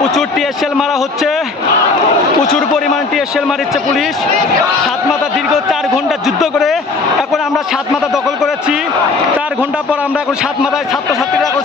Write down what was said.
প্রচুর টিএসএল মারা হচ্ছে। প্রচুর পরিমাণ টিএসএল মারিচ্ছে পুলিশ। সাত মাথা দীর্ঘ চার ঘণ্টা যুদ্ধ করে এখন আমরা সাত মাথা দখল করেছি। চার ঘণ্টা পর আমরা এখন সাত মাথায় ছাত্রছাত্রীরা এখন